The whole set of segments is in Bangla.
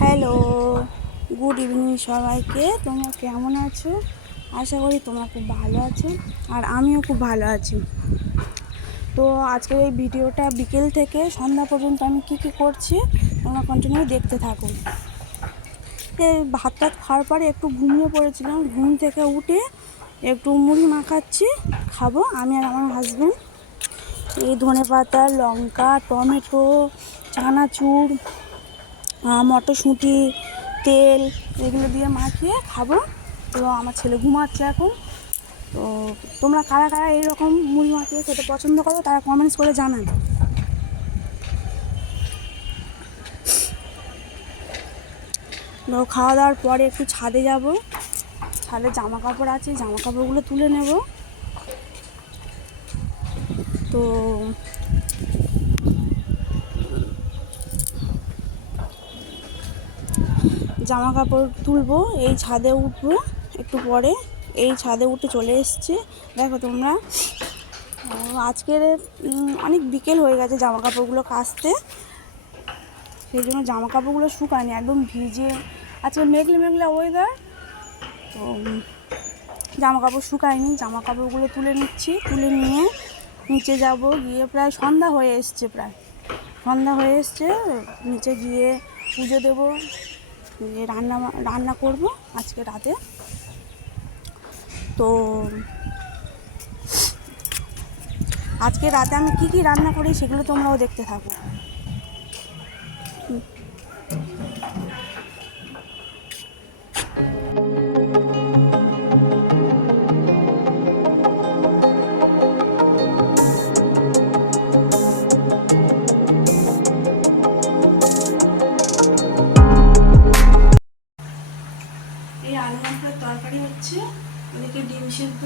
হ্যালো, গুড ইভিনিং সবাইকে। তোমরা কেমন আছো? আশা করি তোমরা খুব ভালো আছো, আর আমিও খুব ভালো আছি। তো আজকের এই ভিডিওটা বিকেল থেকে সন্ধ্যা পর্যন্ত আমি কি করছি তোমরা কন্টিনিউ দেখতে থাকো। এই ভাত টাত খাওয়ার পরে একটু ঘুমিয়ে পড়েছিলাম, ঘুম থেকে উঠে একটু মুড়ি মাখাচ্ছি, খাবো আমি আর আমার হাজব্যান্ড। এই ধনেপাতা, লঙ্কা, টমেটো, চানাচুর, মটরশুঁটি, তেল এগুলো দিয়ে মাখিয়ে খাবো। তো আমার ছেলে ঘুমাচ্ছে এখন। তো তোমরা কারা কারা এইরকম মুড়ি মাখিয়ে খেতে পছন্দ করো তারা কমেন্টস করে জানান। তো খাওয়া দাওয়ার পরে একটু ছাদে যাব, ছাদে জামা কাপড় আছে, জামা কাপড়গুলো তুলে নেব। তো জামা কাপড় তুলবো, এই ছাদে উঠবো একটু পরে। এই ছাদে উঠে চলে এসছি, দেখো তোমরা। আজকের অনেক বিকেল হয়ে গেছে জামা কাপড়গুলো কাচতে, সেই জন্য জামা কাপড়গুলো শুকায়নি, একদম ভিজে। আজকে মেঘলে মেঘলা ওয়েদার, তো জামা কাপড় শুকায়নি। জামা কাপড়গুলো তুলে নিচ্ছি, তুলে নিয়ে নিচে যাব, গিয়ে প্রায় সন্ধ্যা হয়ে এসছে, প্রায় সন্ধ্যা হয়ে এসছে। নিচে গিয়ে পুজো দেবো, গিয়ে রান্না করব আজকে রাতে। তো আজকে রাতে আমি কি রান্না করি সেগুলো তোমরাও দেখতে থাকো। এই আলু মাখার তরকারি হচ্ছে, এদিকে ডিম সেদ্ধ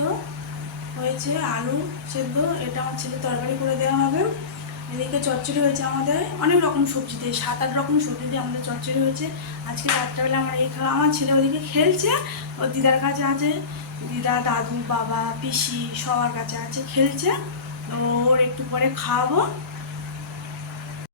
হয়েছে, আলু সেদ্ধ, এটা আমার ছেলে তরকারি করে দেওয়া হবে। এদিকে চচ্চড়ি হয়েছে, আমাদের অনেক রকম সবজি দিয়ে, 7-8 রকম সবজি দিয়ে আমাদের চচ্চড়ি হয়েছে। আজকে রাত্রেবেলা আমার এই খাওয়া, আমার ছেলে ওদিকে খেলছে, ওর দিদার কাছে আছে, দিদা, দাদু, বাবা, পিসি সবার কাছে আছে, খেলছে। তো ওর একটু পরে খাওয়াবো,